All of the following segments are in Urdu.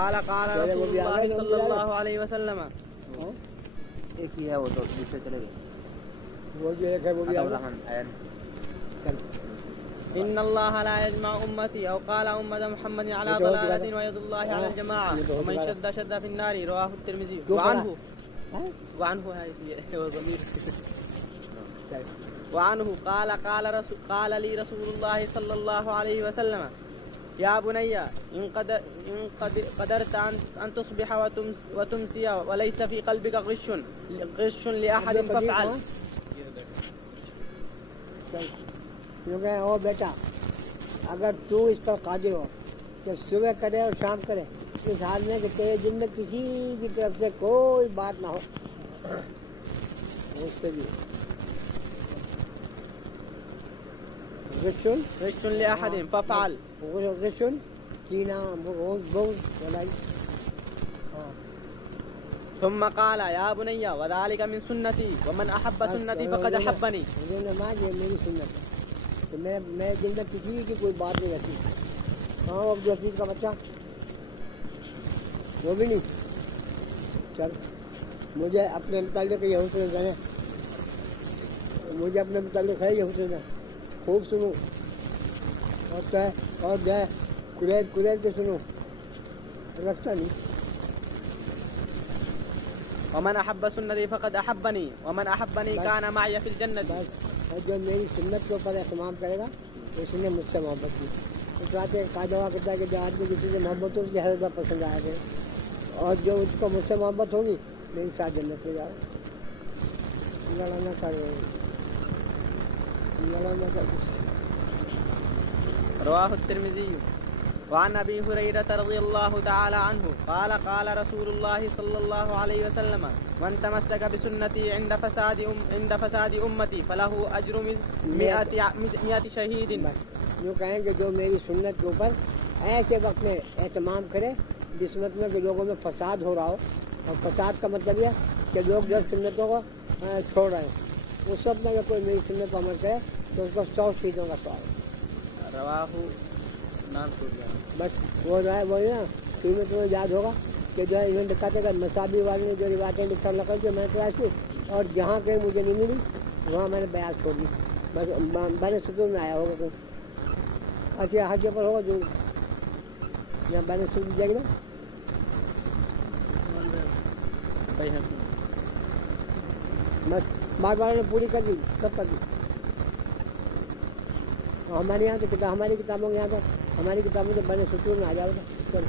قال قال رسول الله صلی اللہ علیہ وسلم. ایک ہی ہے وہ تو دوسرے چلے گئے. وہ جو ایک ہے وہ بھی ان الله لا يجمع امتي او قال امه محمد على ضلاله ويد الله على الجماعه ومن شد شد في النار. رواه الترمذي. وعنه قال لي رسول الله صلى الله عليه وسلم يا بني إن قدرت أن تصبح وتمسي وليس في قلبك غش لأحد فافعل. کیونکہ او بیٹا اگر تو اس پر قادر ہو کہ صبح کرے اور شام کرے اس حال میں کہ تیرے دل میں کسی کی طرف سے کوئی بات نہ ہو اس سے بھی غش لأحد فافعل. غش کینہ بغض لڑائی. ثم قال يا بني وذلك من سنتي ومن أحب سنتي فقد أحبني. یہ میری سنت ہے کہ میں دل میں کسی کی کوئی بات نہیں رہتی. ہاں عبد الحفیظ کا بچہ وہ بھی نہیں. چل مجھے اپنے متعلق یہ حسن زن ہے, مجھے اپنے متعلق ہے یہ حسن زن, خوب سنو اور جائے قریب کے سنو, رکھتا نہیں. ومن أحب سنتي فقد أحبني ومن أحبني كان معي في الجنة. جو میری سنت کے اوپر اہتمام کرے گا اس نے مجھ سے محبت کی. اس بات ایک قاعدہ ہوا کرتا ہے کہ جو آدمی کسی سے محبت ہو اس کی ہر بات پسند آیا کرے, اور جو اس کو مجھ سے محبت ہوگی میری ساتھ جنت میں جاؤ. لڑانا کر رواه الترمذي. وعن أبي هريرة رضي الله تعالى عنه قال قال رسول الله صلى الله عليه وسلم من تمسك بسنتي عند فساد أمتي فله أجر 100 شهيد. جو کہیں کہ جو میری سنت کے اوپر ایسے وقت میں اہتمام کرے جس وقت میں کہ لوگوں میں فساد ہو رہا ہو, اور فساد کا مطلب یہ کہ لوگ جو سنتوں کو چھوڑ رہے ہیں, اس وقت میں اگر کوئی میری سنت پر عمل کرے تو اس کو 100 شہیدوں کا ثواب. رواہ نام ٹوٹ گیا بس وہ جو ہے وہی نا پھر میں تمہیں یاد ہوگا کہ جو ہے انہوں نے دکھاتے گا مسابی والے نے جو روایتیں لکھا لکھا جو میں نے تلاش کی اور جہاں کہیں مجھے نہیں ملی وہاں میں نے بیعت چھوڑ دی. بس بین ستون میں آیا ہوگا کوئی اچھا حج پر ہوگا جو یہاں بین ستون جائے گی نا بس بعد والوں نے پوری کر دی, سب کر دی. ہمارے یہاں تو کتاب ہماری کتابوں کے یہاں تو ہماری کتابوں سے بنے سطور میں آ جاؤ گا. چلو.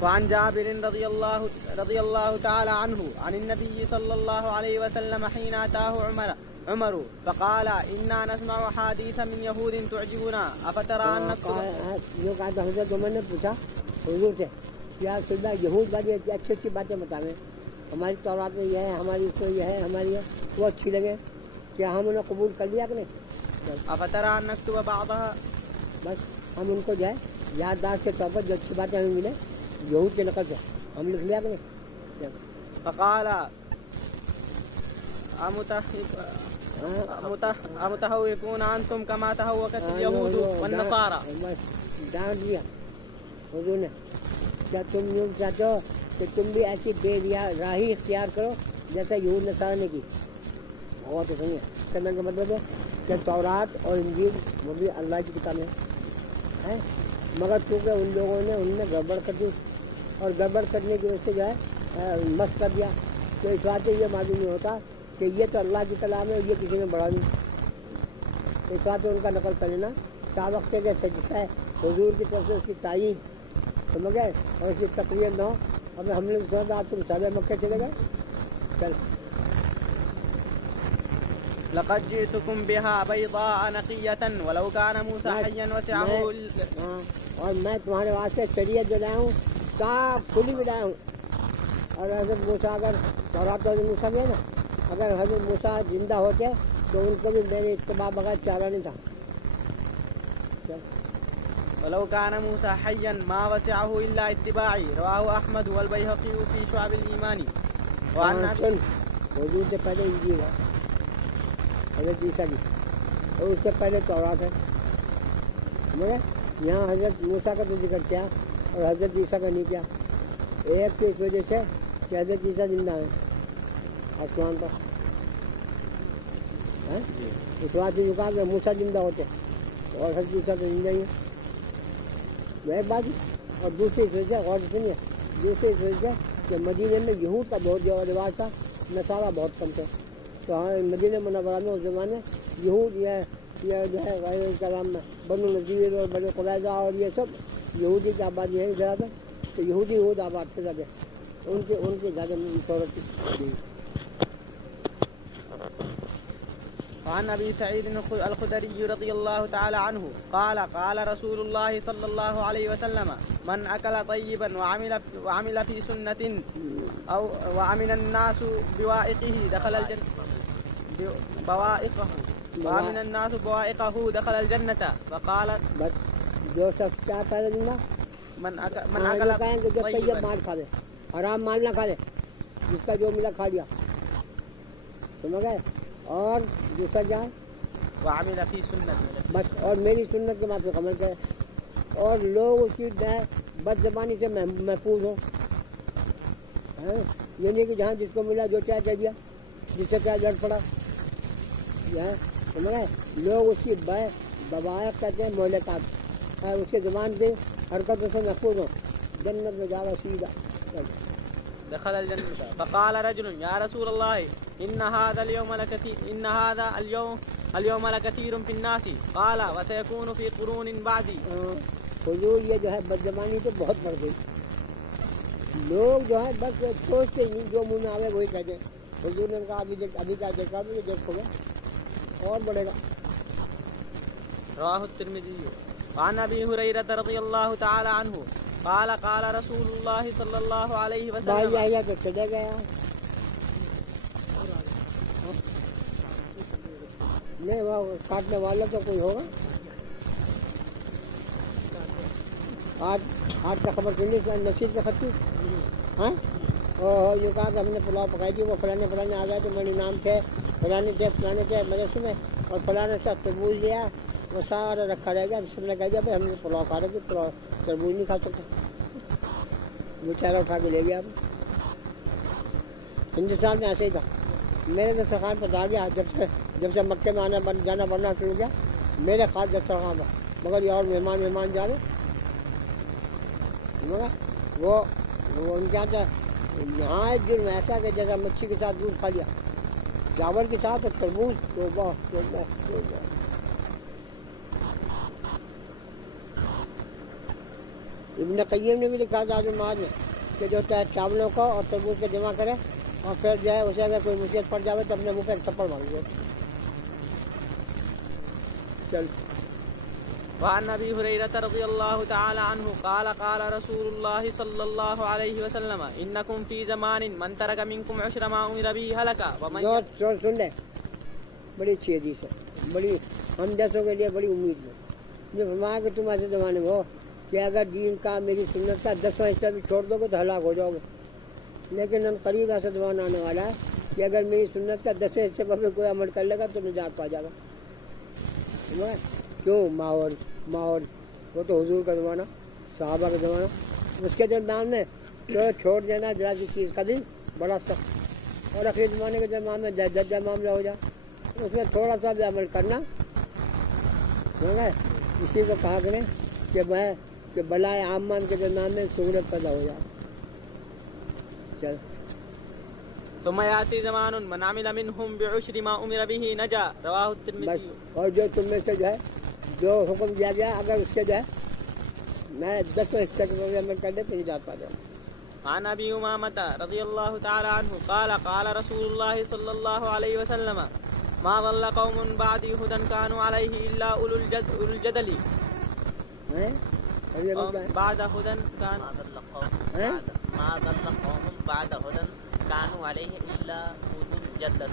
وعن جابر رضي الله تعالى عنه عن النبي صلى الله عليه وسلم حين أتاه عمر فقال إنا نسمع حديث من يهود تعجبنا أفترى أن نكتب. جو کہا تھا حضرت عمر نے پوچھا حضور سے کیا سننا یہود والی اچھی اچھی باتیں بتائیں, ہماری تورات میں یہ ہے, ہماری اس میں یہ ہے, ہماری ہے, وہ اچھی لگے, کیا ہم انہیں قبول کر لیا کہ نہیں؟ أفترى أن نكتب بعضها. بس ہم ان کو جو ہے یادداشت کے طور پر جو اچھی باتیں ہمیں ملے یہود کے نقل سے ہم لکھ لیا کہ نہیں. فقال أمتهوكون أنتم كما تهوكت اليهود والنصارى. ڈانٹ دیا حضور نے, کیا تم یوں چاہتے ہو کہ تم بھی ایسی بے راہی اختیار کرو جیسا یہود نصارہ نے کی. اور تو سنیے کرنے کا مطلب ہے کہ تورات اور انجیل وہ بھی اللہ کی کتابیں ہیں, مگر چونکہ ان لوگوں نے ان میں گڑبڑ کر دی اور گڑبڑ کرنے کی وجہ سے جو ہے مس کر دیا, تو اس بات سے یہ معلوم نہیں ہوتا کہ یہ تو اللہ کی کلام ہے اور یہ کسی نے بڑھا نہیں. اس بات سے ان کا نقل کر لینا تا وقت کے سجدہ ہے حضور کی طرف سے اس کی تائید سمجھ گئے اور اس کی تقریر نہ ہو. اب ہم نے سوچا تم سارے مکے چلے گئے. چل لقد جئتكم بها بيضاء نقية ولو كان موسى حيا وسعه. اور میں تمہارے واسطے شریعت جو لایا ہوں صاف کھلی بھی لایا ہوں. اور حضرت موسیٰ اگر تورات اور موسیٰ بھی ہے نا, اگر حضرت موسیٰ زندہ ہوتے تو ان کو بھی میرے اتباع بغیر چارہ نہیں تھا. ولو كان موسى حيا ما وسعه إلا اتباعي. رواه أحمد والبيهقي في شعب الإيمان. وعن حضور سے پہلے انجیل ہے حضرت عیسیٰ کی, اور اس سے پہلے تورات ہے. مگر یہاں حضرت موسیٰ کا تو ذکر کیا اور حضرت عیسیٰ کا نہیں کیا؟ ایک تو اس وجہ سے کہ حضرت عیسیٰ زندہ ہیں آسمان پر، اس بات سے جو کہا کہ موسیٰ زندہ ہوتے اور حضرت عیسیٰ تو زندہ ہی ہے، وہ ایک بات ہے۔ اور دوسری اس وجہ سے غور سنیے، دوسری اس وجہ سے کہ مدینے میں یہود کا بہت جو رواج تھا، نصارہ بہت کم تھے، تو ہاں مدینہ منورہ میں اس زمانے یہود یہ جو ہے غیر کلام بنو نذیر اور بنو قریظہ اور یہ سب یہودی کی آبادی ہے زیادہ، تو یہود آباد تھے زیادہ، ان کی زیادہ شہرت تھی۔ وعن ابي سعيد الخدري رضي الله تعالى عنه قال قال رسول الله صلى الله عليه وسلم من اكل طيبا وعمل في سنة او وامن الناس بوائقه دخل الجنة بوائقه وامن الناس بوائقه دخل الجنة فقال بس جو شخص کیا کرے گا من اكل جو طیب مال کھا لے، حرام مال نہ کھا لے، جس کا جو ملا کھا لیا، سمجھ گئے؟ اور دوسرا جائے وعمل في سنة بس، اور میری سنت کے مطابق عمل کرے، اور لوگ اس کی بد زبانی سے محفوظ ہوں، یہ نہیں کہ جہاں جس کو ملا جو چاہے کہہ دیا، جس سے کیا لڑ پڑا، سمجھ گئے؟ لوگ اس کی بوائق کہتے ہیں مہلکات، اس کے زبان سے حرکتوں سے محفوظ ہوں، جنت میں جاگا سیدھا۔ دخل الجنة فقال رجل يا رسول الله إن هذا اليوم لكثير في الناس قال وسيكون في قرون بعدي۔ حضور یہ جو ہے بد زبانی تو بہت بڑھ گئی، لوگ جو ہے بس سوچتے نہیں، جو منہ میں آوے وہی کہتے ہیں۔ حضور نے کہا ابھی کیا دیکھا بھی دیکھو گے اور بڑھے گا۔ رواه الترمذي وعن ابي هريرة رضي الله تعالى عنه قال قال رسول الله صلى الله عليه وسلم تو چلے گیا نہیں، وہ کاٹنے والا تو کوئی ہوگا، آج کا خبر سنی نصیب کا خطی، ہاں جو کہا کہ ہم نے پلاؤ پکائی تھی، وہ فلانے آ گئے تو میرے نام تھے فلانے تھے مدرسے میں، اور فلانے سے تربوز لیا، وہ سارا رکھا رہ گیا، سب نے کہہ دیا بھائی ہم نے پلاؤ کھا رہے تھے، تربوز نہیں کھا سکتے، بیچارہ اٹھا کے لے گیا۔ ہندوستان میں ایسے ہی تھا، میرے دسترخوان پر آ گیا، جب سے مکے میں جانا بڑھنا شروع کیا، میرے خاص دسترخوان پر، مگر یہ اور مہمان جا رہے، وہ ان کے یہاں یہاں ایک جرم ایسا کہ جیسا مچھی کے ساتھ دودھ کھا لیا، چاول کے ساتھ اور تربوز، توبہ توبہ توبہ۔ ابن قیم نے بھی لکھا تھا زاد المعاد میں کہ جو چاولوں کو اور تربوز کو جمع کرے اور پھر جو ہے اسے اگر کوئی مصیبت پڑ جائے تو اپنے منہ پہ ایک تھپڑ مار دے۔ چل وعن ابي هريرة رضي الله تعالى عنه قال قال رسول الله صلى الله عليه وسلم انكم في زمان من ترك منكم عشر ما امر به هلك ومن سن لے، بڑی اچھی حدیث ہے، بڑی ہم جیسوں کے لیے بڑی امید ہے، جو فرمایا کہ تم ایسے زمانے میں ہو کہ اگر دین کا میری سنت کا 10واں حصہ بھی چھوڑ دو گے تو ہلاک ہو جاؤ گے، لیکن ہم قریب ایسا زمانہ آنے والا ہے کہ اگر میری سنت کا 10ویں حصے پر کوئی عمل کر لے گا تو نجات پا جائے گا۔ کیوں؟ ماحول وہ تو حضور کا زمانہ، صحابہ کا زمانہ، اس کے درمیان میں تو چھوڑ دینا ذرا سی چیز کا دن بڑا سخت، اور آخری زمانے کے درمیان میں جد معاملہ ہو جائے، اس میں تھوڑا سا بھی عمل کرنا، اسی کو کہا کریں کہ بلائے عامہ کے درمیان میں سہولت پیدا ہو جائے۔ چل ثم ياتي زمان من عمل منهم بعشر ما امر به نجا رواه بس، الترمذي۔ اور جو تم میں سے جو ہے جو حکم دیا گیا اگر اس کے جو ہے میں 10واں حصے کے عمل کر دے تو نجات پا جاؤں۔ عن ابي امامة رضي الله تعالى عنه قال قال رسول الله صلى الله عليه وسلم ما ضل قوم بعدي هدى كانوا عليه الا اولو الجدل بعد هدى كان ما ضل قوم بعد هدى كانوا عليه الا اولو الجدل۔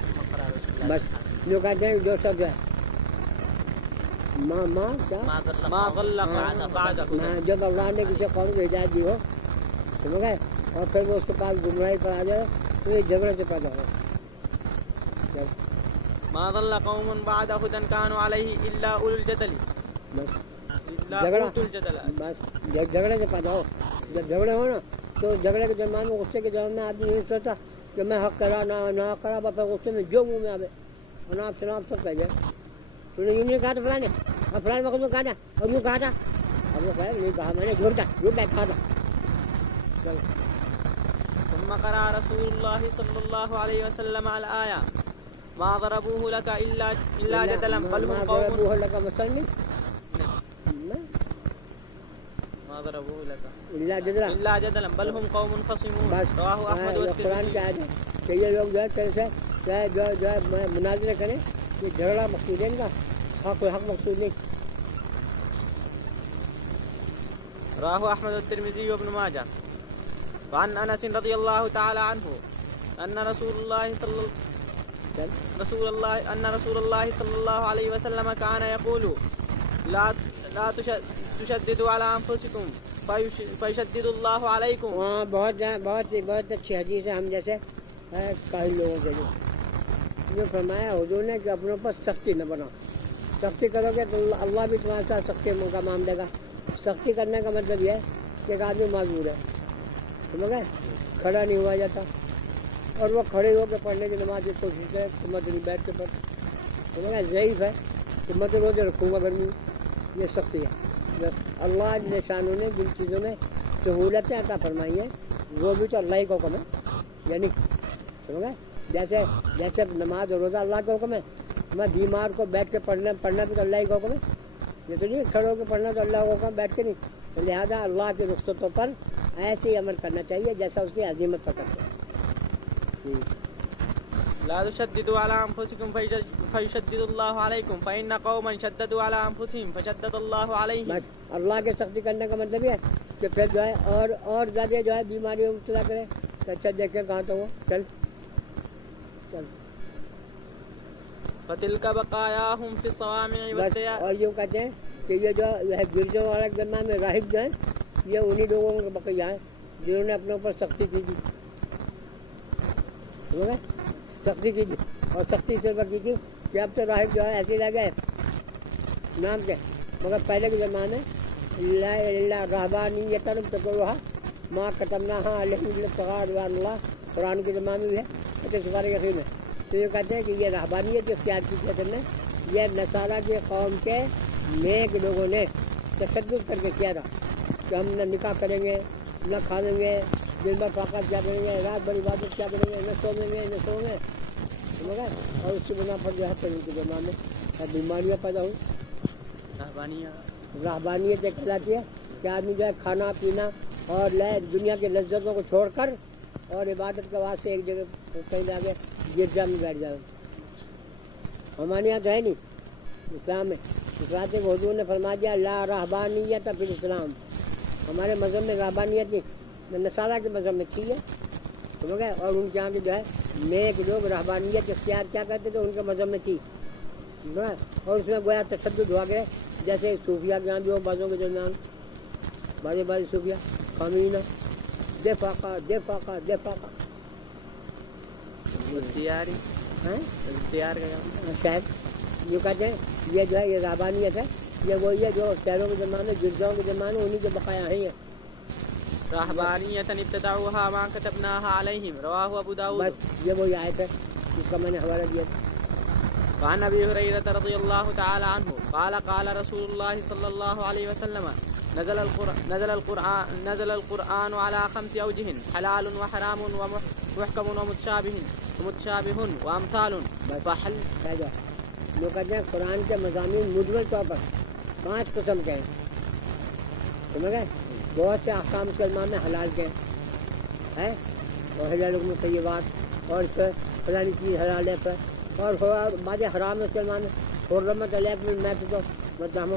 بس جو کہتے ہیں جو سب جو ہے ما ضل بعد هدى، جب اللہ نے کسی قوم کو ہدایت دی ہو سمجھ گئے اور پھر وہ اس کے پاس گمراہی پر آ جائے تو یہ جھگڑے سے پیدا ہو۔ ما ضل قوم بعد هدى كانوا عليه الا اولو الجدل بس لا جھگڑا أوتوا الجدل. بس جھگڑے سے پیدا ہو. جب جھگڑے ہو نا تو جھگڑے کے درمیان میں غصے کے درمیان میں آدمی نہیں سوچتا کہ میں حق کرا نہ کرا, بس غصے میں جو منہ میں آئے اناپ شناپ سب کہہ جائے. تو نے یوں نہیں کہا تو فلاں نے, اور فلاں وقت میں کہا تھا اور یوں کہا تھا, اب وہ کہا نہیں کہا میں نے, جھوٹ کہا تھا. ثم قرأ رسول الله صلى الله عليه وسلم الآية ما ضربوه لك إلا جدلا بل هم قوم ضربوه لك مثلا ما ضربوه لك إلا جدلا إلا جدلا بل هم قوم خصمون. رواه أحمد قرآن والترمذي. کی آیت ہے کہ یہ لوگ جو ہے طرح سے جو ہے مناظرے کریں, یہ جھگڑا مقصود ہے ان کا, کوئی حق مقصود نہیں. رواه أحمد والترمذي وابن ماجه. وعن أنس رضي الله تعالى عنه أن رسول الله صلى الله عليه وسلم كان يقول لا تشددوا على أنفسكم فيشدد الله عليكم. وہاں بہت اچھی حدیث ہے. ہم جیسے کئی لوگوں کے لیے فرمایا حضور نے کہ اپنوں پر سختی نہ بناؤ. سختی کرو گے تو اللہ بھی تمہارے ساتھ سختی کا معام دے گا. سختی کرنے کا مطلب یہ ہے کہ ایک آدمی معذور ہے, سمجھ گئے, کھڑا نہیں ہوا جاتا, اور وہ کھڑے ہو کے پڑھنے کی نماز کی کوشش کرے تو مت نہیں بیٹھ کے پڑھ, سمجھ گئے, ضعیف ہے تو مت روزے رکھوں گا گرمی. یہ سختی ہے. اللہ جل شانہ نے جن چیزوں میں سہولتیں عطا فرمائی ہیں وہ بھی تو اللہ ہی کا حکم ہے, یعنی سمجھ گئے, جیسے نماز اور روزہ اللہ کا حکم ہے, میں بیمار کو بیٹھ کے پڑھنا بھی تو اللہ ہی کا حکم ہے. یہ تو نہیں کھڑے ہو کے پڑھنا تو اللہ کا حکم, بیٹھ کے نہیں. تو لہٰذا اللہ کی رخصتوں پر ایسے ہی عمل کرنا چاہیے جیسا اس کی عظیمت پکڑتے ہیں. لا تشددوا على أنفسكم فيشدد الله عليكم فإن قوما شددوا على أنفسهم فشدد الله عليهم. بس اللہ کے سختی کرنے کا مطلب یہ ہے کہ پھر جو ہے اور زیادہ جو ہے بیماریوں میں مبتلا کرے. اچھا دیکھیں کہاں تو وہ چل فتلك بقاياهم في الصوامع والديار. اور یوں کہتے ہیں کہ یہ جو ہے گرجوں والا زمانے میں راہب جو ہیں یہ انہی لوگوں کے بقیہ ہیں جنہوں نے اپنے اوپر سختی کی تھی. سختی کی تھی اور سختی صرف کی تھی کہ اب تو راہب جو ہے ایسے رہ گئے نام کے, مگر پہلے کے زمانے رہبانیۃ تطوعا ما کتبناها علیہم ابتغاء رضوان اللہ, قرآن کے زمانے میں ہے سفارہ یقین ہے. تو یہ کہتے ہیں کہ یہ رہبانیت اختیار کی تھی نے, یہ نصارہ کی قوم کے نیک لوگوں نے تشدد کر کے کیا تھا کہ ہم نہ نکاح کریں گے, نہ کھائیں گے, دن بھر طاقت کیا کریں گے, رات بھر عبادت کیا کریں گے, نہ سویں گے نہ سوئیں گے, سمجھ گئے. اور اس کی بنا پر جو ہے ان کے زمانے میں بیماریاں پیدا ہوئی. رہبانیت ایک کہلاتی ہے کہ آدمی جو ہے کھانا پینا اور دنیا کی لذتوں کو چھوڑ کر اور عبادت کے واسطے ایک جگہ کہیں جا کے گرجا میں بیٹھ جائے. ہمارے یہاں تو ہے نہیں اسلام میں. اسلام کے حضور نے فرما دیا لا رہبانیت فی الاسلام, ہمارے مذہب میں رہبانیت نہیں, نصارہ کے مذہب میں تھی ہے, سمجھ گئے. اور ان کے یہاں کے جو ہے نیک لوگ رہبانیت اختیار کیا کرتے تھے ان کے مذہب میں تھی, اور اس میں گویا تشدد ہوا گیا جیسے صوفیہ کے یہاں بھی ہو بعضوں کے درمیان, بعض صوفیہ خامینہ دے فاقہ شاید یہ کہتے ہیں. یہ جو ہے یہ رہبانیت ہے, یہ وہی ہے جو شہروں کے زمانے گرجاؤں کے زمانے انہی کے بقایا ہیں. رہبانیۃ ابتدعوها ما كتبناها عليهم. رواه ابو داود. بس یہ وہی آیت ہے جس کا میں نے حوالہ دیا. وعن ابي هريره رضي الله تعالى عنه قال قال رسول الله صلى الله عليه وسلم نزل القرآن على 5 أوجه حلال وحرام ومحكم ومتشابه وامثال. فحل لوگ کہتے ہیں قرآن کے مضامین مجمل طور پر 5 قسم کے ہیں, سمجھ گئے. بہت سے احکام مسلمان میں حلال کے ہیں اور حلال حکم طیبات اور فلانی چیز حلال ہے پر, اور بعض حرام مسلمان میں حرمت علیکم المیتۃ والدم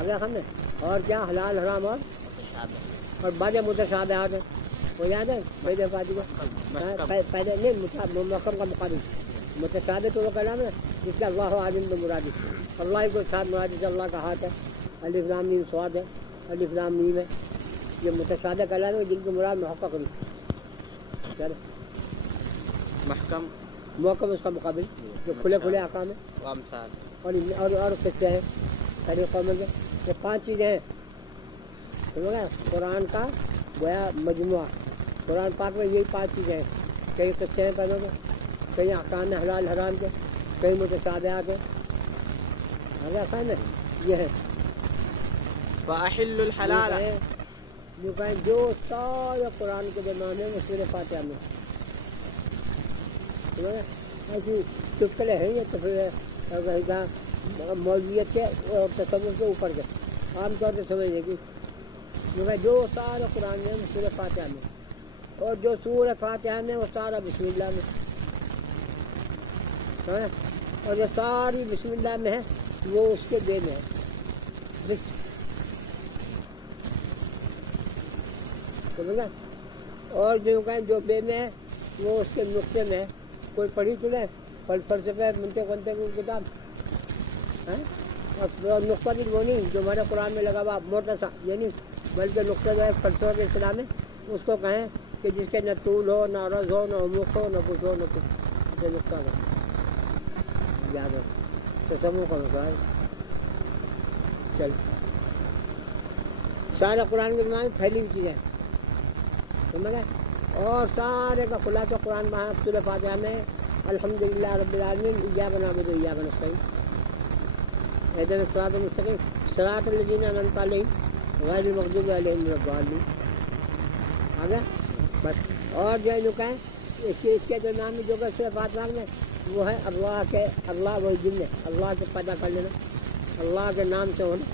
اگر ہم نے, اور کیا حلال حرام اور بعض متشابہات ہیں. وہ یاد ہے بھائی دفعہ پہلے نہیں محکم کا مقابل متشابہ تو وہ کلام ہے جس کا اللہ عالم بمرادی, اللہ کو ساتھ مرادی سے اللہ کا ہاتھ ہے, الف لام میم صاد ہے, الف لام میم ہے. یہ متشابہ کلام ہے جن کی مراد محقق نہیں. محکم اس کا مقابل جو کھلے احکام ہے, اور قصے ہیں ساری قوموں کے یہ 5 چیزیں ہیں سمجھ گئے. قرآن کا گویا مجموعہ. قرآن پاک میں یہی 5 چیزیں ہیں. کئی قصے ہیں پہلے کے, کئی احکام حلال حرام کے, کئی متشابہات ہیں. آسان ہے یہ ہے. وأحل الحلال جو کہیں جو سارے قرآن کے درمیان ہے وہ سورہ فاتحہ میں. ایسی چٹکلے ہیں یہ تو پھر مولویت کے اور تصور کے اوپر کے عام طور پہ سمجھنے کی. جو سارے قرآن میں وہ سورہ فاتحہ میں, اور جو سورہ فاتحہ میں وہ سارا بسم اللہ میں, اور جو ساری بسم اللہ میں ہے وہ اس کے بے میں ہے. اور جو کہیں جو بے میں ہے وہ اس کے نقطے میں ہے. کوئی پڑھی چلے فلسفہ منطق کی کتاب, اور نقطہ بھی وہ نہیں جو ہمارے قرآن میں لگا ہوا موٹا سا, یعنی بلکہ نقطہ جو ہے فلسفہ کے اسلام میں اس کو کہیں کہ جس کے نہ طول ہو, نہ عرض ہو, نہ عمق ہو, نہ کچھ ہو, نہ کچھ. اسے نقطہ کا یاد ہو تو سمو کا مسئلہ ہے. چل سارے قرآن کے درمیان پھیلی ہوئی چیزیں سمجھ گئے, اور سارے کا خلاصہ قرآن میں سورہ فاتحہ میں الحمدللہ رب العالمین ایاک نعبد و ایاک نستعین اہدنا الصراط المستقیم صراط الذین انعمت علیہم غیر المغضوب علیہم ولا الضالین. آگے بس. اور جو ہے کہیں اس کے درمیان میں جو کہ سورہ فاتحہ میں وہ ہے اللہ وہی جن ہے, اللہ سے پیدا کر لینا, اللہ کے نام سے ہونا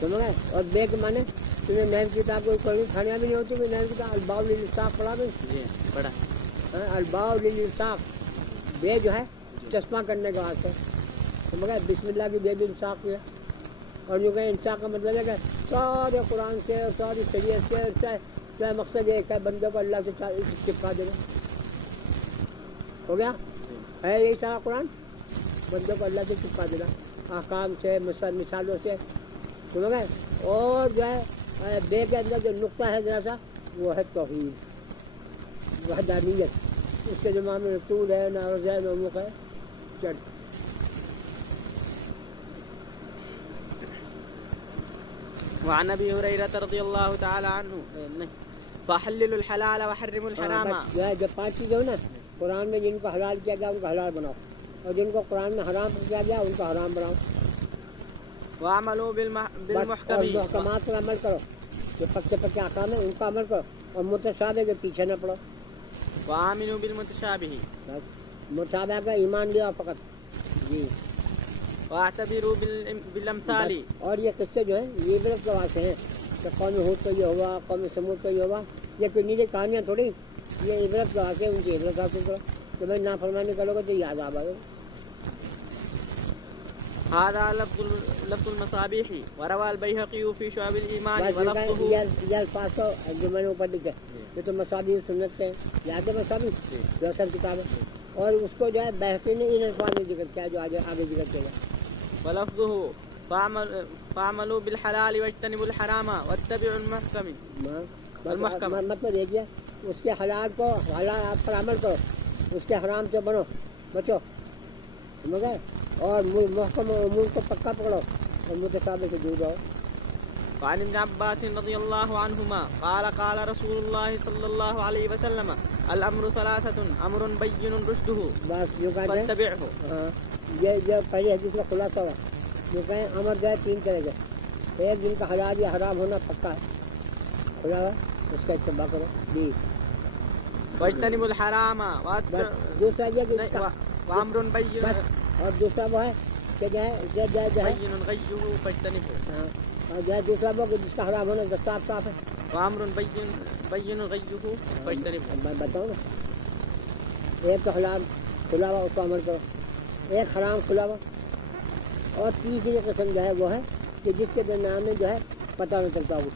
سمجھ گئے. اور بے کے معنی تمہیں نئے کتاب کو کوئی کھانا بھی نہیں ہوتی. میں نئے کتاب الباء للالصاق پڑھا بھی پڑھا. الباء للالصاق بے جو ہے چشمہ کرنے کا واسطے سمجھ گئے. بسم اللہ کی بے بھی الصاق کی ہے. اور جو کہ انصاف کا مطلب ہے کہ سارے قرآن سے اور ساری شریعت سے چاہے مقصد ایک ہے بندوں کو اللہ سے چپکا دینا. ہو گیا ہے یہی سارا قرآن, بندوں کو اللہ سے چپکا دینا احکام سے مثالوں سے سمجھ گئے. اور جو ہے بے کے اندر جو نقطہ ہے ذرا سا وہ ہے توحید وحدانیت. اس کے زمانے میں طول ہے, نہ عرض ہے, نہ عمق ہے. چل وعن ابي هريره رضي الله تعالى عنه فحللوا الحلال وحرموا الحرام. جب 5 چیزیں ہو نا قرآن میں جن کو حلال کیا گیا ان کو حلال بناؤ, اور جن کو قرآن میں حرام کیا گیا ان کو حرام بناؤ. وعملوا محکمات پر عمل کرو, جو پکے احکام ہیں ان کا عمل کرو, اور متشابہ کے پیچھے نہ پڑو. وآمنوا بالمتشابه بس متشابہ کا ایمان لیا فقط. جی واعتبروا بالامثال. اور یہ قصے جو ہیں یہ عبرت کے واسطے ہیں کہ قوم ہود کو یہ ہوا, قوم سمود کو یہ ہوا. یہ کوئی نیلی کہانیاں تھوڑی, یہ عبرت کے واسطے ان کی عبرت حاصل کرو. تو بھائی نافرمانی کرو گے تو یہ عذاب آئے گا. هذا لفظ المصابيح وروى البيهقي في شعب الإيمان ولفظه. یہ الفاظ تو جو میں نے اوپر لکھے یہ تو مصابیح سنت کے یاد ہے. مصابیح جو اصل کتاب ہے, اور اس کو جو ہے بحقی نے ان الفاظ میں ذکر کیا جو آگے ذکر کیا گیا. ولفظه فاعملوا بالحلال واجتنبوا الحرام واتبعوا المحكم. مطلب یہ ہے اس کے حلال کو حلال آپ پر عمل کرو, اس کے حرام سے بچو سمجھ گئے. اور محکم امور کو پکا پکڑو اور متشابہ سے دور رہو. وعن ابن عباس رضی اللہ عنہما قال رسول اللہ صلی اللہ علیہ وسلم الامر ثلاثة امر بین رشدہ فاتبعہ. یہ پہلی حدیث کا خلاصہ ہوا. جو کہیں امر جو ہے 3 طرح کے. ایک جن کا حلال یا حرام ہونا پکا ہے کھلا ہوا, اس کا اتباع کرو. جی واجتنبوا الحرام. دوسرا یہ وامر بین. اور دوسرا وہ ہے کہ جو ہے بین غیہ فاجتنبوا. اور جو ہے دوسرا وہ کہ جس کا حرام ہونا صاف ہے. وامر بین غیہ فاجتنبوا. بتاؤ نا, ایک تو حلال کھلا ہوا اس کو عمل کرو, ایک حرام کھلا ہوا, اور تیسری قسم جو ہے وہ ہے کہ جس کے درمیان میں جو ہے پتہ نہ چلتا ہو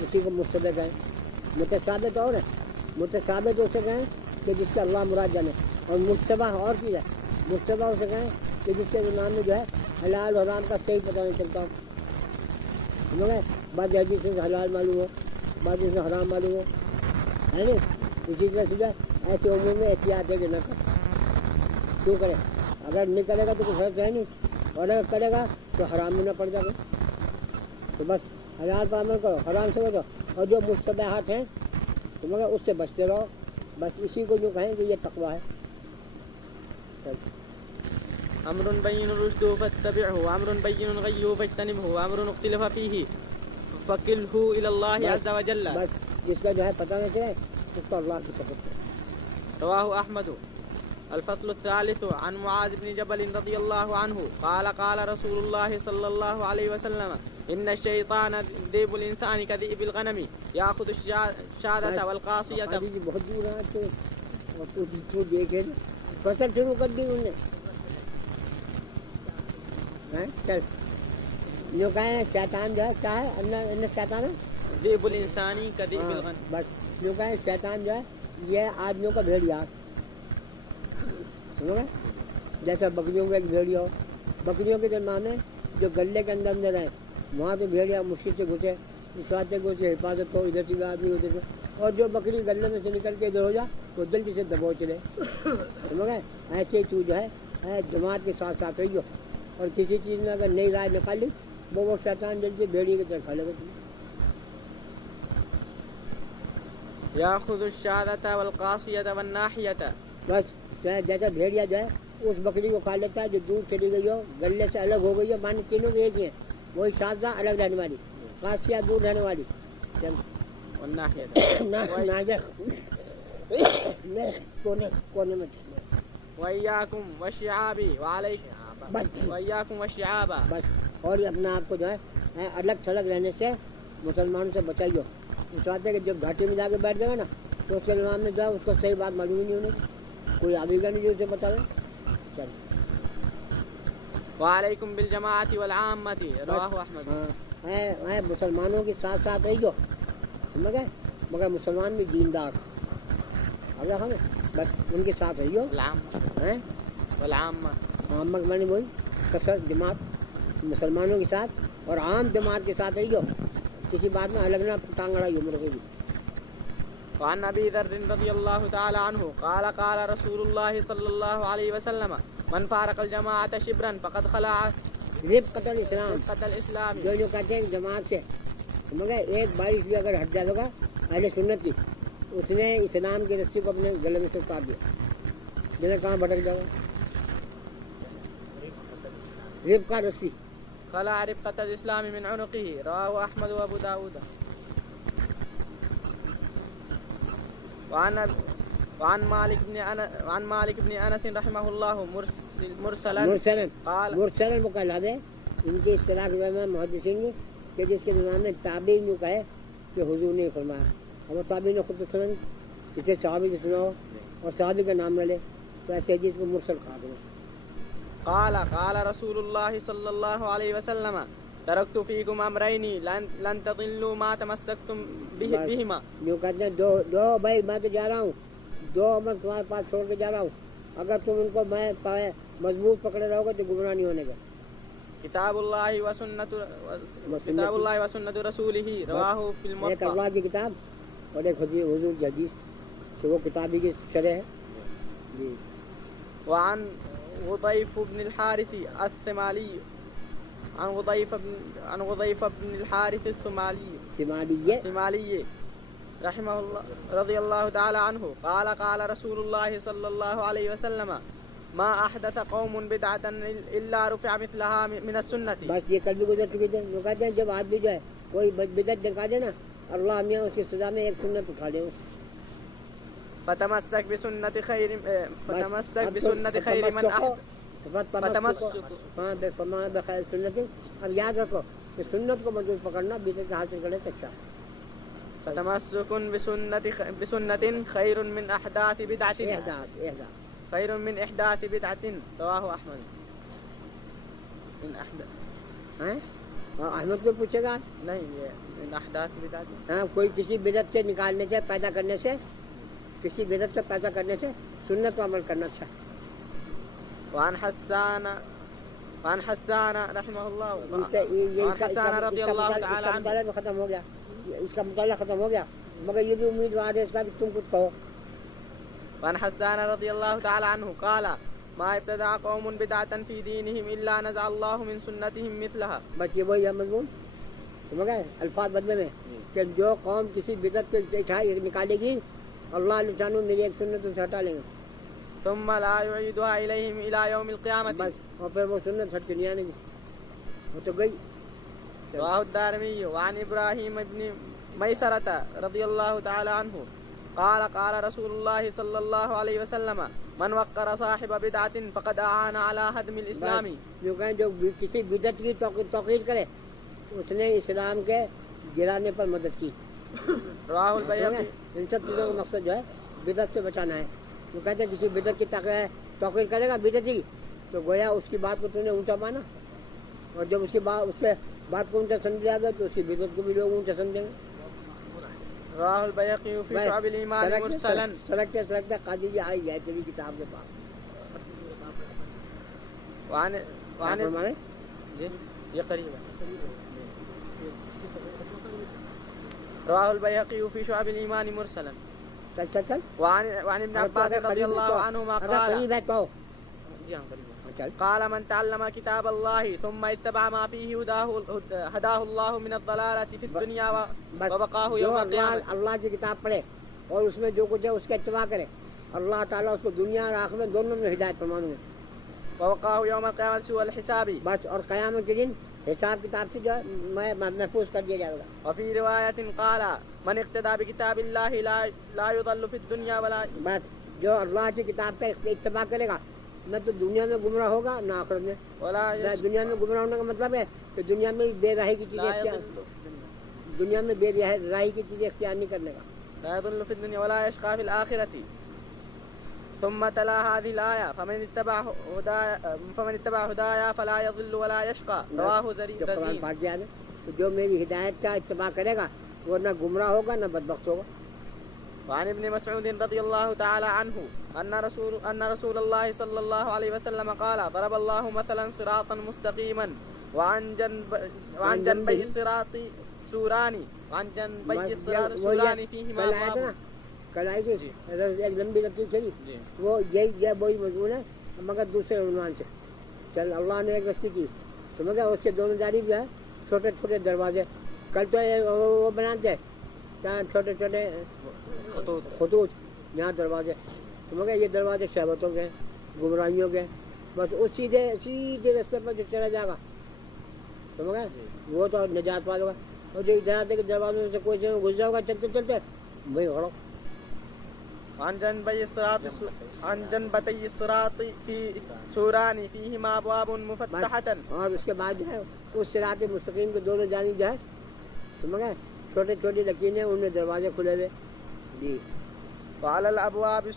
اسی کو مشتبہ کہیں. متشابہ تو اور ہے, متشابہ تو اسے کہیں کہ جس کے اللہ مراد جانے, اور مشتبہ اور چیز ہے. مشتبہ اسے کہیں کہ جس کے درمیان میں جو ہے حلال و حرام کا صحیح پتہ نہیں چلتا ہو. سمجھ گئے. بعض حدیث سے حلال معلوم ہو, بعض سے حرام معلوم ہو, ہے نہیں. اسی طرح سے ایسے عموم میں احتیاط ہے کہ نہ کر کیوں کرے. اگر نہیں کرے گا تو کچھ فرق ہے نہیں, اور اگر کرے گا تو حرام میں نہ پڑ جائے. تو بس حلال پر عمل کرو, حرام سے بچو, اور جو مستباحات ہیں تو مگر اس سے بچتے رہو. بس اسی کو جو کہیں کہ یہ تقویٰ ہے. امر بین رشدہ فاتبعہ امر بین غیہ فاجتنبہ امر اختلف فیہ فکلہ الی اللہ عز وجل. بس جس کا جو ہے پتہ نہ چلے اس کو اللہ کی طرف. رواہ احمد. الفصل الثالث عن معاذ بن جبل رضی اللہ عنہ قال قال رسول اللہ صلی اللہ علیہ وسلم ان الشیطان ذئب الانسان كذئب الغنم یاخذ الشادة والقاصیة. بہت دور آتے اور تو دیکھے فصل شروع کر دی انہوں نے. چل جو کہیں شیطان جو ہے کیا ہے ان شیطان ہے ذئب الانسانی كذئب الغنم. بس جو کہیں شیطان جو ہے یہ آدمیوں کا بھیڑیا سنو گے. جیسا بکریوں کا ایک بھیڑیا ہو, بکریوں کے درمیان میں جو گلے کے اندر ہیں وہاں تو بھیڑیا مشکل سے گھسے, اس واسطے کو اسے حفاظت ہو, ادھر سے آدمی ادھر سے, اور جو بکری گلے میں سے نکل کے ادھر ہو جا تو جلدی سے دبوچ لے. سمجھ گئے. ایسے تو جو ہے جماعت کے ساتھ ساتھ رہی ہو, اور کسی چیز میں اگر نئی رائے نکال لی وہ شیطان جلدی بھیڑی کی طرف کھا لے گا. یاخذ الشادة والقاصیة والناحیة. بس جیسا بھیڑیا جو ہے اس بکری کو کھا لیتا ہے جو دور چلی گئی ہو, گلے سے الگ ہو گئی ہو, مانے تینوں کے ایک ہی ہیں, وہی شادہ الگ رہنے والی, قاصیہ دور رہنے والی. چل کونے میں وَإِيَّاكُمْ وَالشِّعَابِ وَإِيَّاكُمْ وَالشِّعَابَ. بس اور یہ اپنے آپ کو جو ہے الگ تھلگ رہنے سے مسلمانوں سے بچائیو. اس واسطے کہ جب گھاٹی میں جا کے بیٹھ جائے گا نا تو اس کے نام میں جو ہے اس کو صحیح بات معلوم ہی نہیں ہونے کی, کوئی آئے گا نہیں جو اسے بتاوے. چل وعلیکم بالجماعت والعامت. رواہ احمد. مسلمانوں کے ساتھ ساتھ رہی جو سمجھ گئے, مگر مسلمان بھی دیندار اگر ہم بس ان کے ساتھ رہی ہو. والعامہ عامہ میں نے وہی کثرت جماعت مسلمانوں کے ساتھ اور عام جماعت کے ساتھ رہی ہو, کسی بات میں الگ نہ ٹانگڑائی ہو مرغے کی. وعن ابی ذر رضی اللہ تعالی عنہ قال قال رسول اللہ صلی اللہ علیہ وسلم من فارق الجماعت شبرا فقد خلع ربقۃ الاسلام. ربقۃ الاسلام. جو کہتے ہیں جماعت سے مگر ایک بارش بھی اگر ہٹ جائے گا اہل سنت کی, اس نے اسلام کی رسی کو اپنے گلے میں سے اتار دیا, جنہیں کہاں بھٹک جائے گا. ربقہ رسی. خلع ربقۃ الاسلام من عنقه. رواه احمد وابو داود. وعن مالك بن انس رحمه الله مرسلا مرسلا مقلد ہے ان کی اصطلاح کے میں محدثین کی کہ جس کے نام میں تابعین یوں کہے کہ حضور نے فرمایا, اور وہ تابعین نے خود تو سنا نہیں, کسی صحابی سے سنا ہو اور صحابی کا نام نہ لے تو ایسے حدیث کو مرسل کہا دیں. قال قال رسول اللہ صلی اللہ علیہ وسلم ترکت فیکم امرین لن تضلوا ما تمسکتم بہما. جو کہتے ہیں دو بھائی میں تو جا رہا ہوں, دو امر تمہارے پاس چھوڑ کے جا رہا ہوں, اگر تم ان کو میں مضبوط پکڑے رہو گے تو گمراہ نہیں ہونے کا. کتاب اللہ و سنت رسولہ. رواہ فی الموطأ. ایک اللہ کی کتاب اور ایک حضور کی حدیث, کہ وہ کتابی کی شرح ہے. جی. وعن غضیف بن الحارث الثمالی عن غضیف بن الحارث الثمالی رحمہ اللہ رضی اللہ تعالی عنہ قال قال رسول اللہ صلی اللہ علیہ وسلم ما احدث قوم بدعة الا رفع مثلها من السنة. بس یہ کل بھی گزر چکی تھے. وہ کہتے ہیں جب آدمی جو ہے کوئی بدعت دکھا دے نا, اللہ میاں اس کی سزا میں ایک سنت اٹھا دے. فتمسک بسنت خیر من بخیر سنت. اب یاد رکھو کہ سنت کو مضبوط پکڑنا بدعت حاصل کرنے سے اچھا. فتمسک بسنت خیر من احداث بدعة. خیر من احداث بدعة. رواہ احمد. احمد کو پوچھے گا نہیں, یہ من احداث بدعة. ہاں, کوئی کسی بدعت کے نکالنے سے پیدا کرنے سے, کسی بدعت سے پیدا کرنے سے سنت کو عمل کرنا اچھا. وعن حسان رحمہ اللہ وعن حسان رضی اللہ تعالی عنہ. مطالعہ ختم ہو گیا, اس کا مطالعہ ختم ہو گیا, مگر یہ بھی امیدوار ہے اس کا کہ تم کچھ کہو. وعن حسان رضی اللہ تعالی عنہ قال ما ابتدع قوم بدعة في دينهم إلا نزع الله من سنتهم مثلها. بس یہ وہی ہے مضمون، سمجھ گئے؟ الفاظ بدلے میں کہ جو قوم کسی بدعت کو نکالے گی اللہ لسانوں میری ایک سنت سے ہٹا لیں گے، ثم لا يعيدها إليهم إلى يوم القيامة. بس اور پھر وہ سنت ہٹ کے نہیں آنے گی، وہ تو گئی. رواه الدارمي وعن إبراهيم بن ميسرة رضي الله تعالى عنه قال قال رسول الله صلى الله عليه وسلم من وقر صاحب بدعة فقد أعان على هدم الإسلام. جو کہیں جو کسی بدعت کی توقیر کرے اس نے اسلام کے گرانے پر مدد کی. رواه البيهقي. ان سب چیزوں کا مقصد جو ہے بدعت سے بچانا ہے. وہ کہتے ہیں کسی بدعت کی توقیر کرے گا بدعتی تو گویا اس کی بات کو تو نے اونچا مانا، اور جب اس کے بات کو اونچا سمجھا گیا تو اس کی بدعت کو بھی لوگ اونچا سمجھیں گے. رواه البيهقي في شعب الإيمان مرسلا. سرکتے قاضی جی آئی ہے تیری کتاب کے پاس. وعن یہ قریب ہے. رواه البيهقي في شعب الإيمان مرسلا. چل وعن ابن عباس رضي الله عنهما قال قریب ہے تو جی ہاں قریب ہے. قال من تعلم كتاب الله ثم اتبع ما فيه هداه الله من الضلالة في الدنيا وبقاه يوم القيامة. اللہ کی کتاب پڑھے اور اس میں جو کچھ ہے اس کا اتباع کرے اللہ تعالیٰ اس کو دنیا اور آخرت میں دونوں میں ہدایت فرمائیں گے. ووقاه يوم القيامة سوء الحساب. بس اور قیامت کے دن حساب کتاب سے جو ہے محفوظ کر دیا جائے گا. وفي رواية قال من اقتدى بكتاب الله لا يضل في الدنيا ولا. بس جو اللہ کی کتاب کا اتباع کرے گا نہ تو دنیا میں گمراہ ہوگا نہ آخرت میں. دنیا میں گمراہ ہونے کا مطلب ہے کہ دنیا میں بے راہی کی چیزیں اختیار نہیں کرنے کا. لا يضل في الدنيا ولا يشقى في الآخرة. ثم تلا هذه الآية فمن اتبع هدايا فلا يضل ولا يشقى. رواه رزين. جو میری ہدایت کا اتباع کرے گا وہ نہ گمراہ ہوگا نہ بدبخت ہوگا. وعن ابن مسعود رضي الله تعالى عنه أن رسول الله صلى الله عليه وسلم قال ضرب الله مثلا صراطا مستقيما وعن جنبي الصراط سوران فيهما باب. کل آئی تھی ایک لمبی لکیر چلی وہ یہی وہی مضمون ہے مگر دوسرے عنوان سے. چل اللہ نے ایک رسی کی سمجھا اس کے دونوں جانب جو ہے چھوٹے چھوٹے دروازے. کل تو وہ بناتے ہیں چھوٹے چھوٹے خطوط یہاں دروازے سمجھا. یہ دروازے شہوتوں کے گمراہیوں کے بس اس سیدھے رستے پر جو چلا جائے گا سمجھا وہ تو نجات پا لے گا. اور جو ادھر آتے کے دروازوں سے کوئی گھس جائے گا چلتے چلتے وہی ہڑو. عن جنبتي الصراط في سوران فيهما أبواب مفتحة. اور اس کے بعد جو ہے اس صراط مستقیم کے دونوں جانب جو ہے سمجھ گئے چھوٹے چھوٹی لکیریں ان میں دروازے کھلے ہوئے. جی وعلى الأبواب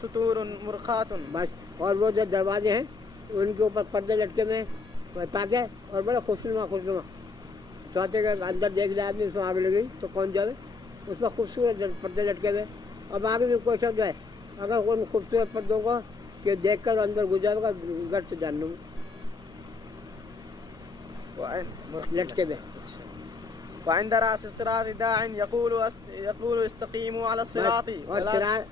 سطور مرخات. بس اور وہ جو دروازے ہیں ان کے اوپر پردے لٹکے ہوئے تاکہ اور بڑے خوشنما چوتھے کے اندر دیکھ لیا آدمی اس میں آگ لگی تو کون جائے اس میں خوبصورت پردے لٹکے ہوئے. اب آگے بھی کوئی شخص جو ہے اگر ان خوبصورت پردوں کو کہ دیکھ کر اندر گزارے گا گھر سے جان لوں لٹکے ہوئے. وعند راس الصراط داع يقول استقيموا على الصراط.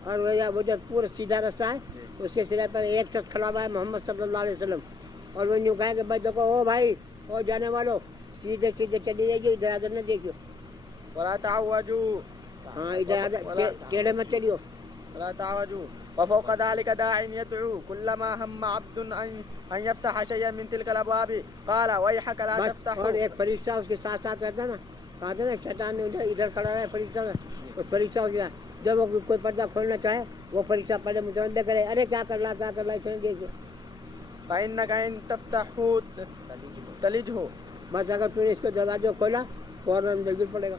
اور وہ جو پورا سیدھا راستہ ہے اس کے سرے پر ایک شخص کھڑا ہوا ہے محمد صلی اللہ علیہ وسلم اور وہ یوں کہا کہ بھائی دیکھو او بھائی او جانے والو سیدھے سیدھے چلی جائیے ادھر ادھر نہ دیکھو. ولا تعوجوا. ہاں ادھر ادھر ٹیڑھے مت چلیو. ولا تعوجوا. وفوق ذلك داع يدعو كلما هم عبد ان يفتح شيئا من تلك الابواب قال ويحك لا تفتح. اور ایک فرشتہ اس کے ساتھ ساتھ رہتا نا کہا تھا نا شیطان نے ادھر کھڑا رہا ہے فرشتہ اس فرشتہ ہو گیا جب وہ کوئی پردہ کھولنا چاہے وہ فرشتہ پہلے متوجہ کرے ارے کیا کر رہا اسے دیکھے. فإنك إن تفتحه تلجه. بس اگر تو نے اس کو دروازہ کھولا فوراً اندر گر پڑے گا.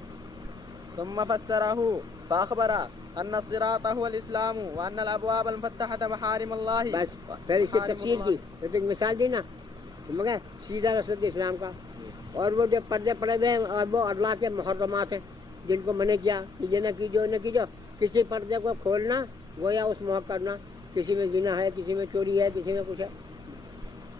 ثم فسره فأخبر أن الصراط هو الإسلام وأن الأبواب المفتحة محارم الله. بس پھر اس کی تفصیل کی تو ایک مثال دی نا مگر سیدھا رسول اسلام کا. اور وہ جو پردے پڑے ہوئے ہیں اور وہ اللہ کے محرمات ہیں جن کو منع کیا کہ یہ نہ کیجو نہ کیجو. کسی پردے کو کھولنا گویا اس محق کرنا کسی میں زنا ہے کسی میں چوری ہے کسی میں کچھ ہے.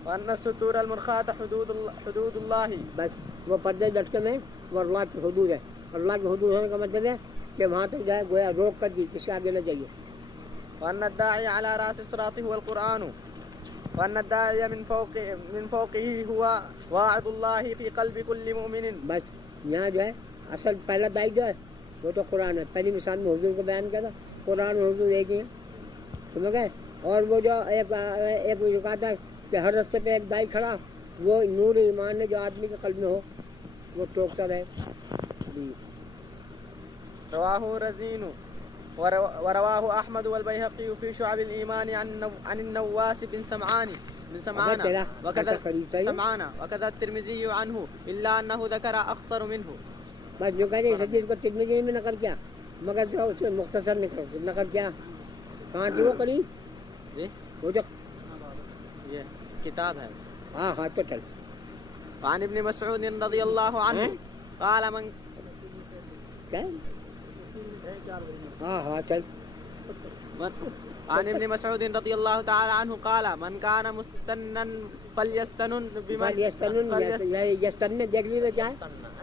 وأن الستور المرخاة حدود الله. بس وہ پردے لٹکے میں وہ اللہ کی حدود ہے. اللہ کی حدود ہونے کا مطلب ہے کہ وہاں تک جائے گویا روک کر دی کسی آگے نہ جائیے. وأن الداعي على رأس الصراط هو القرآن. وأن الداعي من فوقه هو واعظ الله في قلب كل مؤمن. بس یہاں جو ہے اصل پہلا دائی جو ہے وہ تو قرآن ہے. پہلی مثال میں حضور کو بیان کیا تھا, قرآن اور حضور ایک ہی ہیں, سمجھ گئے. اور وہ جو ایک جو کہا تھا کہ ہر رستے پہ ایک دائی کھڑا, وہ نور ایمان ہے جو آدمی کے قلب میں ہو, وہ ٹوکتا رہے. رواه رزين ورواه أحمد والبيهقي في شعب الإيمان عن النواس بن سمعان وكذا الترمذي عنه إلا أنه ذكر أقصر منه. بس جو کہتے ہیں اس حدیث کو ترمذی میں نقل کیا, مگر جو اس میں مختصر نقل کیا. کہاں تھی وہ قریب, وہ جو یہ کتاب ہے. ہاں تو چل. عن ابن مسعود رضي الله عنه قال من ہاں چل. عن ابن مسعود رضي الله تعالى عنه قال من كان مستنا فليستنن دیکھ لی میں چاہے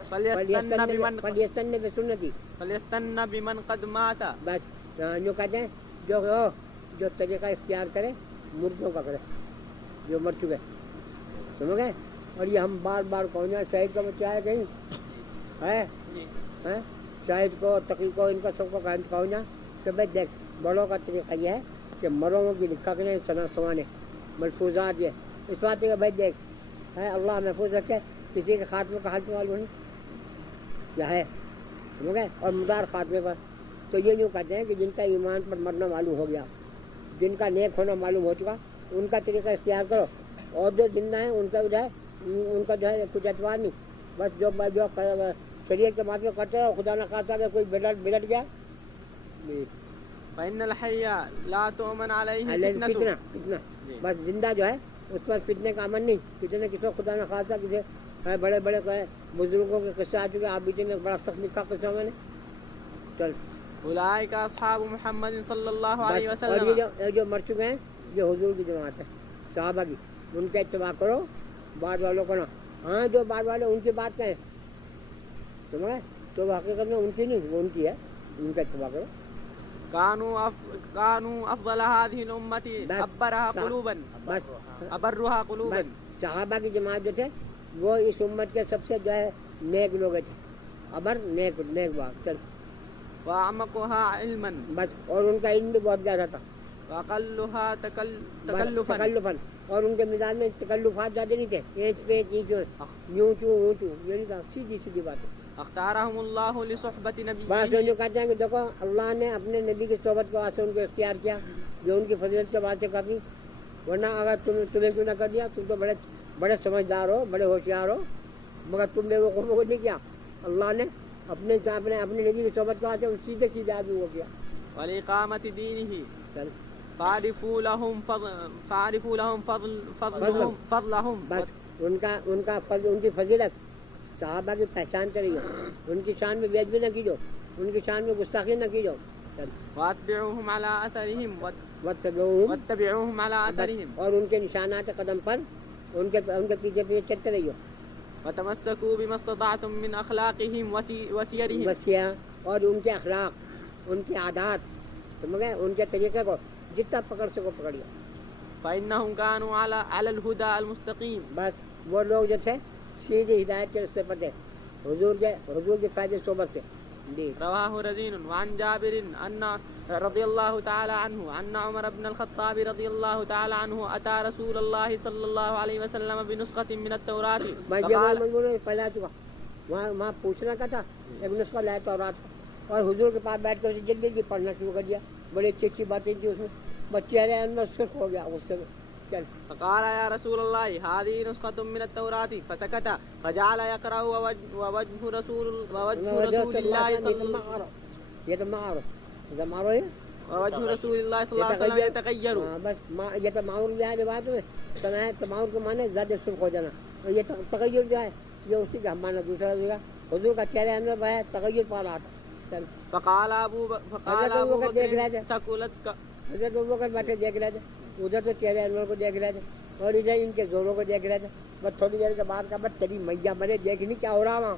فليستن بسنتی, فليستن بمن قد مات. بس جو کہتے ہیں جو طریقہ اختیار کرے مردوں کا کرے, جو مر چکے, سمجھ گئے. اور یہ ہم بار بار کہوں گے, شہید کا بچہ ہے کہیں ہے, شاہد کو تقی کو ان کا سب کو کہوں گا کہ بھائی دیکھ بڑوں کا طریقہ یہ ہے کہ مروں کی لکھا کریں سنا سوانے ملفوظات. یہ اس بات ہے کہ بھائی دیکھ ہے اللہ محفوظ رکھے, کسی کے خاتمے کا حالت معلوم نہیں کیا ہے, سمجھ گئے. اور مدار خاتمے پر تو یہ یوں کہتے ہیں کہ جن کا ایمان پر مرنا معلوم ہو گیا, جن کا نیک ہونا معلوم ہو چکا, ان کا طریقہ اختیار کرو. اور جو زندہ ہیں ان کا جو ہے کچھ اعتبار نہیں. بس جو شریعت کے ماتمے کرتے رہو, خدا نہ خاصا کہ کوئی بلٹ گیا. فإن الحي لا تؤمن عليه فتنہ. بس زندہ جو ہے اس پر فتنے کا امن نہیں. فتنے کسی خدا نہ خاصا کسی بڑے بڑے بزرگوں کے قصے آ چکے, آپ بیٹے میں بڑا سخت لکھا قصہ میں نے. چل اولئک اصحاب محمد صلی اللہ علیہ وسلم. اور یہ جو مر چکے ہیں یہ حضور کی جماعت ہے, صحابہ کی, ان کا اتباع کرو, بعد والوں کو نہ. ہاں جو بعد والے ان کی بات کہیں سمجھے تو حقیقت میں ان کی نہیں, وہ ان کی ہے, ان کا اتباع کرو. كانوا افضل هذه الامه ابرها قلوبا. صحابہ کی جماعت جو تھے وہ اس امت کے سب سے جو ہے نیک لوگ تھے, ابر نیک بات. چل واعمقها علما. بس اور ان کا علم بھی بہت گہرا تھا. واقلها تکلفا. اور ان کے مزاج میں تکلفات زیادہ نہیں تھے, ایج پہ یوں چوں یہ نہیں تھا, سیدھی بات ہے. اختارهم اللہ لصحبت نبی. بات جو کہتے ہیں کہ دیکھو اللہ نے اپنے نبی کی صحبت کے واسطے ان کو اختیار کیا, جو ان کی فضیلت کے واسطے کافی. ورنہ اگر تمہیں کیوں نہ کر دیا, تم تو بڑے سمجھدار ہو, بڑے ہوشیار ہو, مگر تم نے وہ قوموں کو نہیں کیا. اللہ نے اپنے نبی کی صحبت کے واسطے سیدھے آدمی کو کیا. ولاقامت دینہ فاعرفوا لهم فضلهم. بس ان کا فضل, ان کی فضیلت صحابہ کی پہچان کری ہو, ان کی شان میں بے ادبی نہ کیجو, ان کی شان میں گستاخی نہ کیجو. واتبعوهم على اثرهم واتبعوهم على اثرهم. اور ان کے نشانات قدم پر ان کے پیچھے چلتے رہیو. وتمسكوا بما استطعتم من اخلاقهم وسيرهم. اور ان کے اخلاق, ان کی عادات, سمجھ گئے, ان کے طریقے کو جتنا پکڑ سکو پکڑیو. فانهم كانوا على الهدى المستقيم. بس وہ لوگ جو تھے سیدھی ہدایت کے راستے پر تھے, حضور کے فائدے صحبت سے. رواه رزين وعن جابر ان رضي الله تعالى عنه ان عمر بن الخطاب رضي الله تعالى عنه اتى رسول الله صلى الله عليه وسلم بنسخة من التوراة. وہاں پوچھنا کا تھا, ایک نسخہ لایا تورات, اور حضور کے پاس بیٹھ کر جلدی جلدی پڑھنا شروع کر دیا. بڑی اچھی باتیں تھی اس میں, بچے اندر سرخ ہو گیا اس سے. فقال يا رسول الله هذه نسخة من التوراة فسكت فجعل يقرأ ووجه رسول الله ووجه رسول الله صلى الله عليه وسلم يتغير. بس یہ تماؤر جو ہے روایت میں تماؤر کے معنی زیادہ سرخ ہو جانا, اور یہ تغیر جو ہے یہ اسی کا ہم معنی دوسرا ہوگا. حضور کا چہرے اندر ہے تغیر پا رہا تھا. فقال ابو بکر دیکھ رہے تھے, حضرت ابو بکر بیٹھے دیکھ رہے تھے, ادھر تو چہرے انور کو دیکھ رہے تھے, اور ادھر ان کے زوروں کو دیکھ رہے تھے. بس تھوڑی دیر کے بعد کا بس تیری میاں مرے دیکھنی کیا ہو رہا وہاں.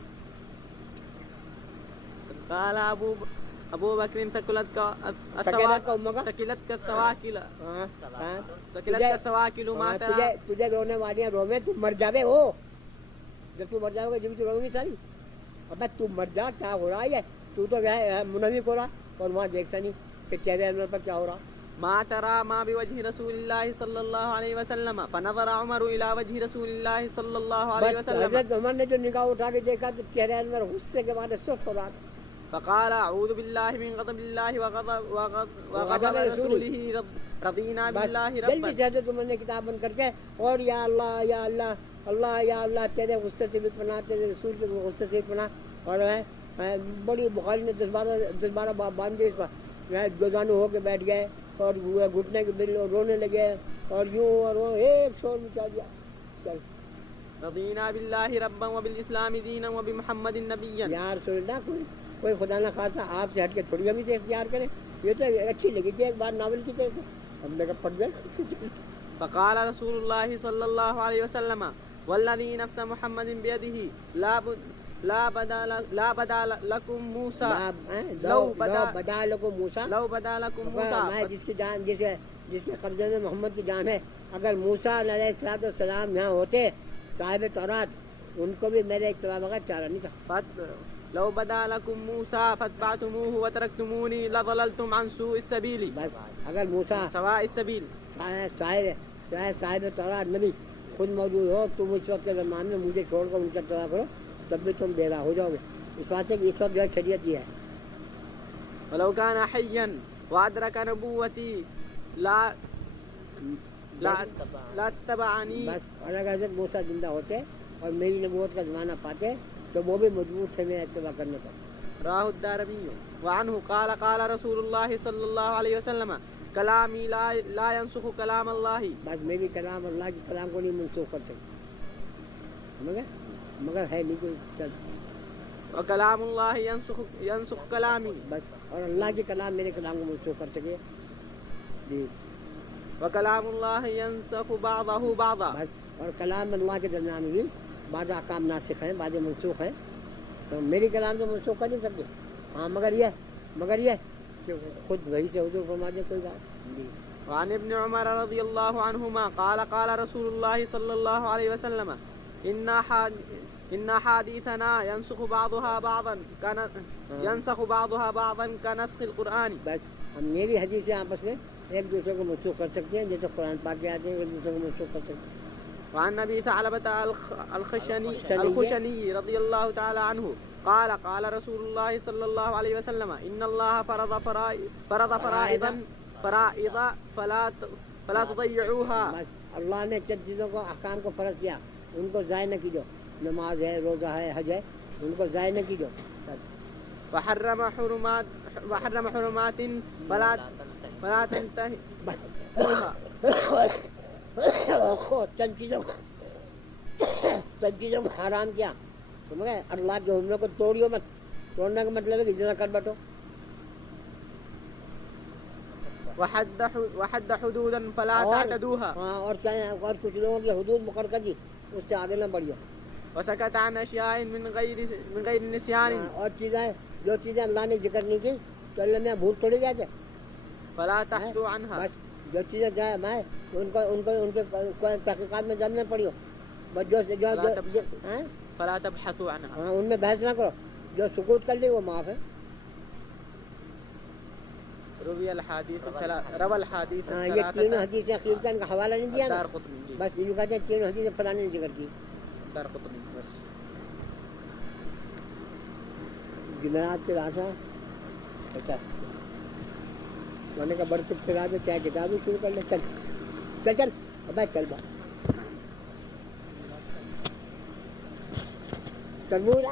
ابو بکر ثقلت کا السواکل ما ترى تجھے رونے والیاں روے تم مر جاوے ہو. جب تو مر جاؤ گے جب تو رو گی ساری. اب تو مر جا, کیا ہو رہا ہے؟ تو منافق ہو رہا اور وہاں دیکھتا نہیں کہ چہرے انور پر کیا ہو رہا. ما ترى ما بوجه رسول الله صلى الله عليه وسلم فنظر عمر الى وجه رسول الله صلى الله عليه وسلم. حضرت عمر نے جو نگاہ اٹھا کے دیکھا تو چہرے انور غصے کے بعد سرخ ہو رہا. فقال اعوذ بالله من غضب الله وغضب رسوله رضينا بالله ربا. جلدی سے حضرت عمر نے کتاب بند کر کے اور یا اللہ یا اللہ اللہ یا اللہ تیرے غصے سے بھی پناہ, تیرے رسول کے غصے سے بھی پناہ. اور بڑی بخاری نے 10-12 باب باندھے اس پر. گزانو ہو کے بیٹھ گئے اور گھٹنے کے بل رونے لگے اور یوں اور وہ ایک شور مچا دیا. چل رضينا بالله ربا وبالاسلام دينا وبمحمد نبيا. یا رسول اللہ, کوئی خدا نہ خاصا آپ سے ہٹ کے تھوڑی ہم سے اختیار کرے. یہ تو اچھی لگی تھی ایک بار ناول کی طرح سے, ہم نے کہا پڑھ گئے. فقال رسول الله صلى الله عليه وسلم والذي نفس محمد بيده لا بدا لكم موسى لو بدا لكم موسى لو بدا لكم موسى. جس کی جان جس کے قبضے میں محمد کی جان ہے, اگر موسیٰ علیہ الصلوۃ والسلام یہاں ہوتے صاحب تورات, ان کو بھی میرے اتباع بغیر چارہ نہیں تھا. لو بدا لكم موسى فاتبعتموه وتركتموني لضللتم عن سوء السبيل. بس اگر موسیٰ سواء السبيل صاحب تورات نبی خود موجود ہو, تم اس وقت کے زمان میں مجھے چھوڑ کر ان کا اتباع کرو, تب بھی تم بے راہ ہو جاؤ گے. اس بات ہے کہ اس وقت جو شریعت یہ ہے. ولو كان حيا وادرك نبوتي لا اتبعني. بس اور اگر حضرت موسیٰ زندہ ہوتے اور میری نبوت کا زمانہ پاتے تو وہ بھی مجبور تھے میرا اتباع کرنے پر. راہ الدارمی وعنه قال قال رسول الله صلی اللہ علیہ وسلم کلامی لا ينسخ کلام اللہ. بس میری کلام اللہ کے کلام کو نہیں منسوخ کر سکتے, مگر ہے نہیں کوئی چل. وکلام اللہ ينسخ کلامی. بس اور اللہ کے کلام میرے کلام کو منسوخ کر سکے. جی. وکلام اللہ ينسخ بعضه بعضا. بس اور کلام اللہ کے درمیان بھی بعض احکام ناسخ ہیں, بعض منسوخ ہیں, تو میری کلام تو منسوخ کر نہیں سکتے. ہاں مگر یہ کہ خود وہی سے حضور فرما دے کوئی بات. وعن ابن عمر رضی اللہ عنہما قال قال رسول اللہ صلی اللہ علیہ وسلم ان حدیثنا ينسخ بعضها بعضا كنسخ القرآن. بس ہم میری حدیثیں آپس میں ایک دوسرے کو منسوخ کر سکتے ہیں جیسے قرآن پاک کے آتے ہیں ایک دوسرے کو منسوخ کر سکتے ہیں. وعن ابي ثعلبة الخشني رضي الله تعالى عنه قال قال رسول الله صلى الله عليه وسلم ان الله فرض فرائض فلا تضيعوها. بس اللہ نے چند چیزوں کو احکام کو فرض کیا, ان کو ضائع نہ کیجو. نماز ہے, روزہ ہے, حج ہے, ان کو ضائع نہ کیجو. وحرم حرمات فلا تنتهي. چند چیزوں کو حرام کیا, تو مگر اللہ کے حکموں کو توڑیو مت. توڑنے کا مطلب ہے کہ اتنا کر بیٹھو. وحد حدودا فلا تعتدوها. ہاں اور کچھ لوگوں کی حدود مقرر کر دی, اس سے آگے نہ بڑھیو. وسكت عن اشياء من غير نسيان. اور جو چیزیں اللہ نے ذکر نہیں کی تو اللہ میں بھول تھوڑی جاتے. فلا تحثوا عنها. بس جو چیزیں جائے میں ان کے تحقیقات میں جاننا پڑی ہو. بس جو فلا تبحثوا عنها. ہاں ان میں بحث نہ کرو. جو سکوت کر لی وہ معاف ہے. روی الحدیث یہ تینوں حدیثیں خریدتا ان کا حوالہ نہیں دیا نا. دارقطنی. بس یہ کہتے ہیں تینوں حدیثیں فلانے نے ذکر کی. دارقطنی. بس جمعرات کے راسا اچھا میں نے کہا بڑھ چپ کرا دے, چاہے کتابیں شروع کر لے. چل ابے چل با تنور